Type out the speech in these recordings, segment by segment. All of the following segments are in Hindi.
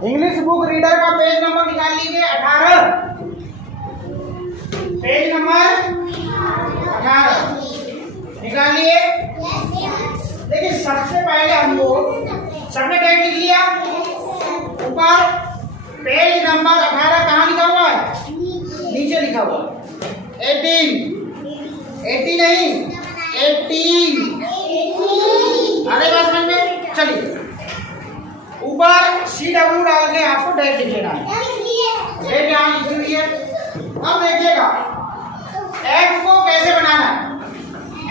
इंग्लिश बुक रीडर का पेज नंबर निकाल लीजिए 18। पेज नंबर 18 निकाल लिए। देखिए सबसे पहले हम लोग सबने डेट लिख लिया। ऊपर पेज नंबर 18 कहाँ लिखा हुआ है? नीचे लिखा हुआ 80 नहीं 18। आगे बात समझ में? चलिए ऊपर CW डाल के आपको डेट लिख लेना है। डेट यहाँ लिखी हुई है। अब देखिएगा F को कैसे बनाना है।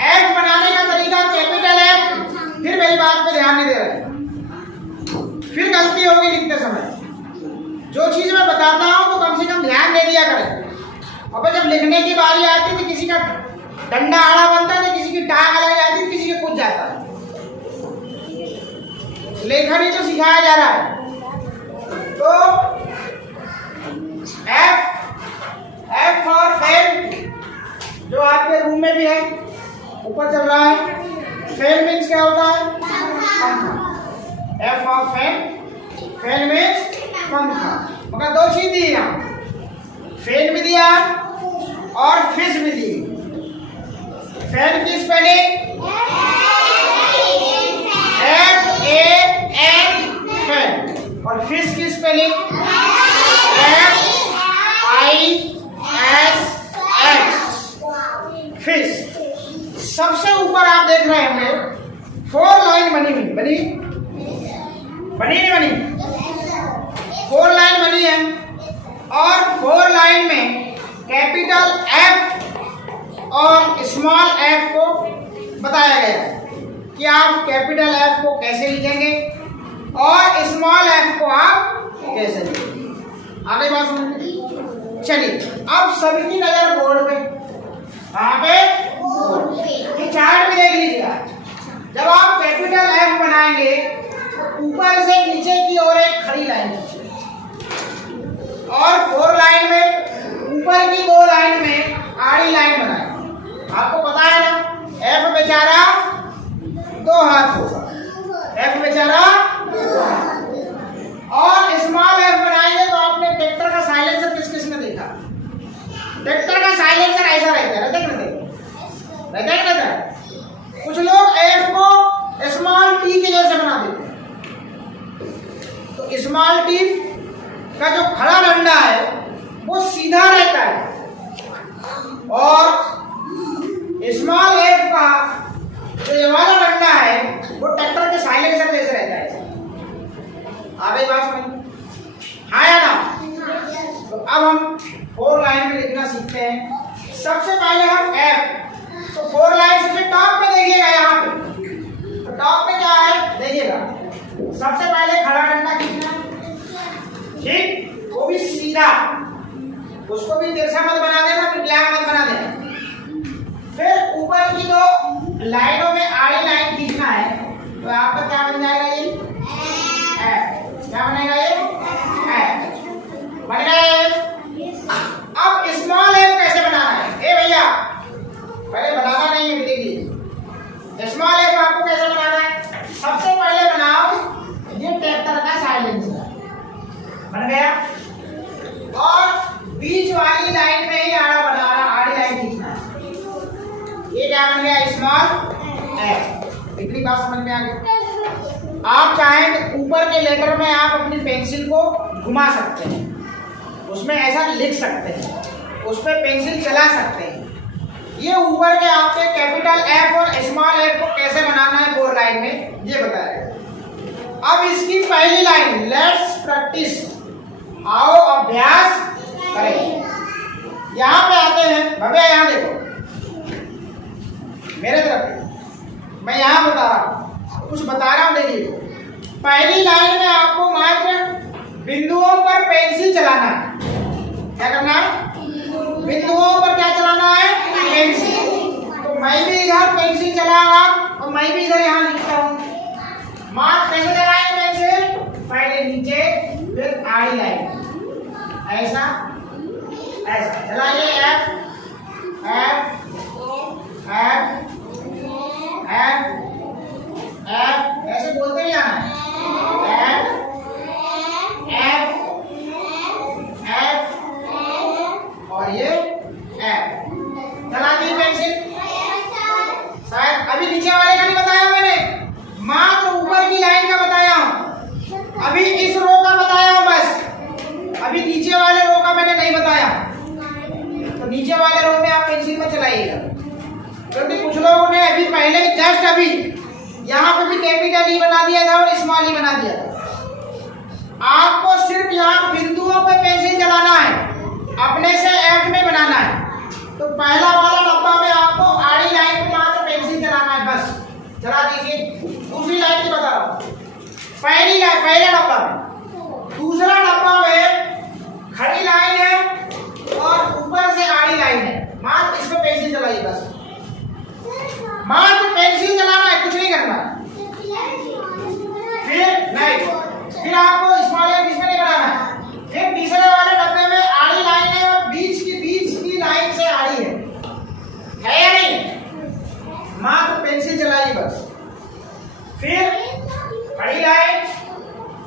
F बनाने का तरीका कैपिटल F। फिर मेरी बात पे ध्यान नहीं दे रहे, फिर गलती होगी लिखते समय। जो चीज मैं बताता हूँ तो कम से कम ध्यान दे दिया करें। अब जब लिखने की बारी आती तो किसी का डंडा आड़ा बनता है, तो किसी की टांग अलग जाती है, किसी के कुछ जाता है। लेखन ही तो सिखाया जा रहा है। तो F फॉर फैन, जो आपके रूम में भी है, ऊपर चल रहा है। फैन मीन्स क्या होता है? पंखा। F for fan, fan means पंखा। मगर दो चीज दी यहाँ, फैन भी दिया और फिश भी दी। फैन की स्पेलिंग FAN फैन, और फिश की स्पेलिंग FISH फिश। सबसे ऊपर आप देख रहे होंगे 4 लाइन बनी हुई, बनी नहीं बनी? 4 लाइन बनी है और 4 लाइन में कैपिटल F और स्मॉल f को बताया गया है कि आप कैपिटल F को कैसे लिखेंगे और स्मॉल f को आप कैसे लिखेंगे। आगे बात समझिए। चलिए अब सबकी नजर बोर्ड पे। कहाँ पे? ये चार्ट भी देख लीजिएगा। जब आप कैपिटल F बनाएंगे तो ऊपर से नीचे की ओर एक खड़ी लाइन खींचिए, और 4 लाइन में ऊपर की 2 लाइन में आड़ी लाइन बनाए। आपको पता है ना F बेचारा 2 हाथ होगा। F बेचारा 2 हाथ। और स्मॉल f बनाएंगे तो आपने ट्रैक्टर का साइलेंसर किसने देखा? ट्रैक्टर का साइलेंसर ऐसा रहता है, रहता है। कुछ लोग f को स्मॉल t के जैसे बना देते हैं। तो स्मॉल t का जो खड़ा डंडा है वो सीधा रहता है, और स्मॉल f का जो ये वाला डंडा है वो ट्रैक्टर के साइलेंसर जैसे रहता है। आगे बात समझ हाँ या ना? तो अब हम 4 लाइन में लिखना सीखते हैं। सबसे पहले हम F, तो 4 लाइन से फिर टॉप पे देखिएगा। यहाँ पे तो टॉप पे क्या है देखिएगा। सबसे पहले खड़ा डंडा खींचना, ठीक, वो भी सीधा। उसको भी तिरछा मत बना देना, फिर ब्लैक मत बना देना। फिर ऊपर की 2 लाइनों में आड़ी लाइन खींचना है। तो आपका क्या बन जाएगा? ये क्या बनेगा? ये बन गया। अब स्मॉल f कैसे बनाना है? ए भैया पहले बताना नहीं है, देखिए स्मॉल f आपको कैसे बनाना है। सबसे पहले बनाओ ये ट्रैक्टर का साइलेंसर, बन गया, और बीच वाली लाइन में ही आड़ा बनाना, आड़ी लाइन खींचना है। ये क्या बन गया? Small f। इतनी बात समझ में आ गई। आप चाहें तो ऊपर के लेटर में आप अपनी पेंसिल को घुमा सकते हैं, उसमें ऐसा लिख सकते हैं, उस पर पेंसिल चला सकते हैं। ये ऊपर के आपके कैपिटल F और स्मॉल f को कैसे बनाना है 4 लाइन में ये बताया। अब इसकी पहली लाइन लेट्स प्रैक्टिस, आओ अभ्यास करें। यहाँ पे आते हैं भैया, यहाँ देखो मेरे तरफ, मैं यहाँ बता रहा हूँ, कुछ बता रहा हूँ। देखिए पहली लाइन में आपको मात्र बिंदुओं पर पेंसिल चलाना है। क्या करना है? बिंदुओं पर क्या चलाना है? पेंसिल। तो मैं भी इधर पेंसिल चलाऊंगा और मैं भी इधर यहाँ लिखता हूँ। मार्क कैसे चलाएंगे पेंसिल? पहले नीचे फिर आड़ी लाइन, ऐसा ऐसा चलाइए। F F F F F ऐसे बोलते ही आना है। F नीचे वाले रो में आप पेंसिल में चलाइएगा, क्योंकि कुछ लोगों ने अभी पहले जस्ट अभी यहाँ पे भी कैपिटल ई बना दिया था और स्मॉल ई बना दिया था। आपको सिर्फ यहाँ बिंदुओं पे पेंसिल चलाना है, अपने से एफ में बनाना है। तो पहला वाला डब्बा में आपको आड़ी लाइन पे मात्र पेंसिल चलाना है, बस चला दीजिए। दूसरी लाइन की बता रहा हूँ, पहली लाइन पहला डब्बा में, दूसरा डब्बा में खड़ी लाइन है और ऊपर से आड़ी लाइन है, मात्र इस पे पेंसिल चलाइए, बस मात्र पेंसिल चलाना है, कुछ नहीं करना। फिर आपको स्मॉल एफ इसमें नहीं बनाना है। फिर तीसरे वाले डब्बे में आड़ी लाइन है और बीच की लाइन से आड़ी है या नहीं, मात्र पेंसिल चलाइए बस। फिर खड़ी लाइन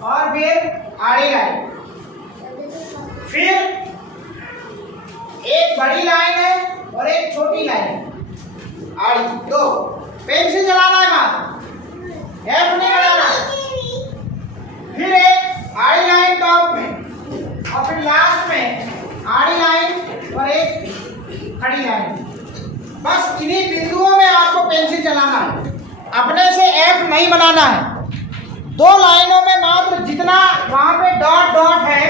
और फिर आड़ी लाइन, फिर एक बड़ी लाइन है और एक छोटी लाइन है, आड़ी दो, पेंसिल चलाना है, मात्र एफ नहीं बनाना। फिर एक आड़ी लाइन टॉप में और फिर लास्ट में आड़ी लाइन और एक खड़ी लाइन, बस इन्हीं बिंदुओं में आपको पेंसिल चलाना है, अपने से एफ नहीं बनाना है। दो लाइनों में मात्र जितना वहां पे डॉट डॉट है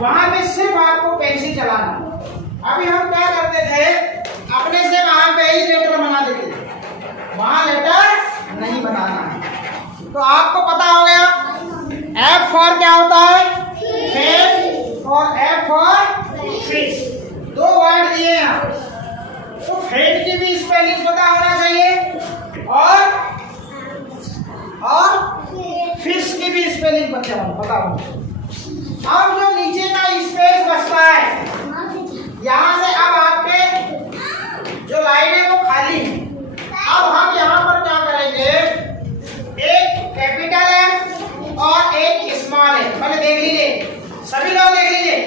वहां पे सिर्फ आपको पेंसिल चलाना है। अभी हम क्या करते थे, अपने से वहां पे ही लेटर बना देते थे, वहां लेटर नहीं बनाना है। तो आपको पता हो गया एफ फॉर क्या होता है, फेन, और एफ फॉर फिश, दो वर्ड दिए यहाँ। तो फेन की भी स्पेलिंग पता होना चाहिए और फिश की भी स्पेलिंग पता होना। अब जो नीचे का स्पेस बचता है, यहाँ से अब आपके जो लाइन है वो खाली है। अब हम यहाँ पर क्या करेंगे, एक कैपिटल है और एक स्मॉल है। पहले देख लीजिए, सभी लोग देख लीजिए,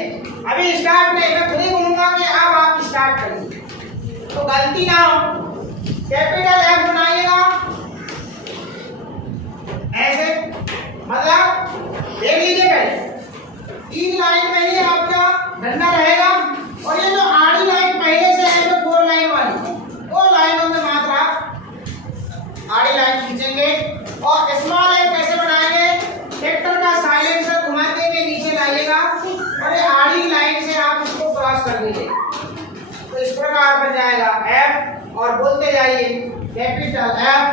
अभी स्टार्ट नहीं, मैं खुद ही बोलूंगा कि अब आप स्टार्ट करिए, तो गलती ना हो। कैपिटल एफ बनाइएगा ऐसे, मतलब देख लीजिए पहले तीन लाइन में ही आपका डंडा रहेगा, और ये जो आड़ी लाइन पहले से है जो 4 लाइन वाली, वो लाइनों में मात्र आप आड़ी लाइन खींचेंगे। और स्मॉल एफ कैसे बनाएंगे, ट्रैक्टर का साइलेंसर घुमाते हुए नीचे लाइएगा और ये आड़ी लाइन से आप इसको क्रॉस कर दीजिए, तो इस प्रकार बन जाएगा एफ, और बोलते जाइए कैपिटल एफ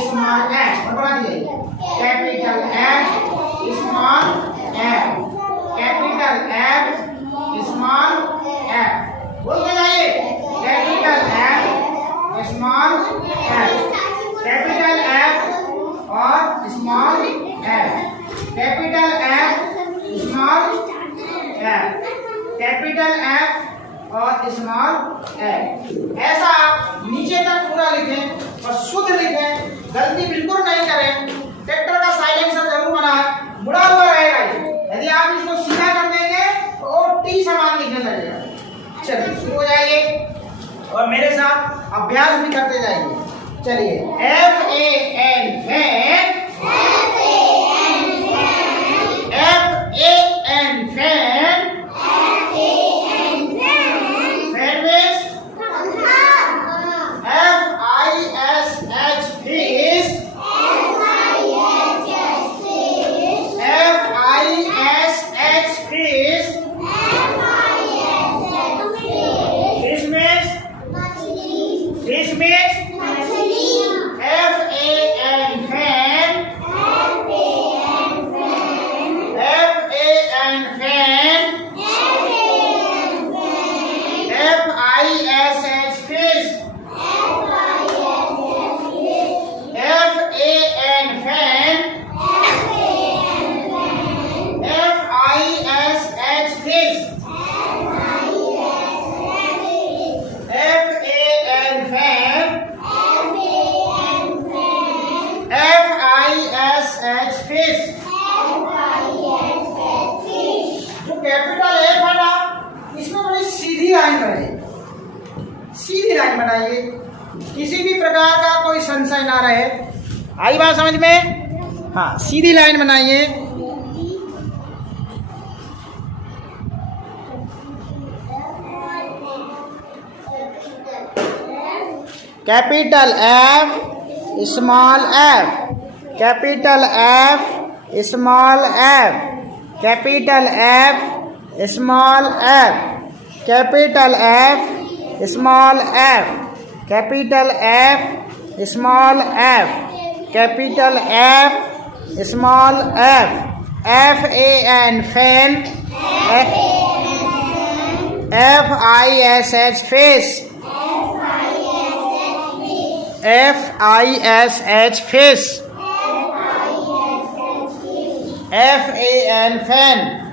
स्मॉल एफ, और बना दीजिए capital F small F, capital F small F, बोलते जाइए capital F small F, capital F और small F, capital F small F, capital F और स्मॉल एफ। ऐसा आप नीचे तक पूरा लिखें और शुद्ध लिखें, गलती बिल्कुल नहीं करें। ट्रैक्टर का साइलेंसर जरूर बनाएं, मुड़ा हुआ रहेगा ये, यदि आप इसको सीधा कर देंगे तो टी समान लिखने लगेगा। चलिए शुरू हो जाइए और मेरे साथ अभ्यास भी करते जाइए। चलिए F A N fan, F A N fan, fan means F I S H fish, F I S H fish, fish means F A N fan, F A N fan, F I S H fish, F A N fan, F I S H fish, fish. जो कैपिटल एफ है ना, इसमें बड़ी सीधी लाइन बनाइए, सीधी लाइन बनाइए, किसी भी प्रकार का कोई संशय ना रहे। आई बात समझ में? हाँ, सीधी लाइन बनाइए। Capital F small F, capital F small F, capital F small F, capital F small F, capital F small F, capital F small F, FAN fan, FISH fish, FISH fish, FAN fan,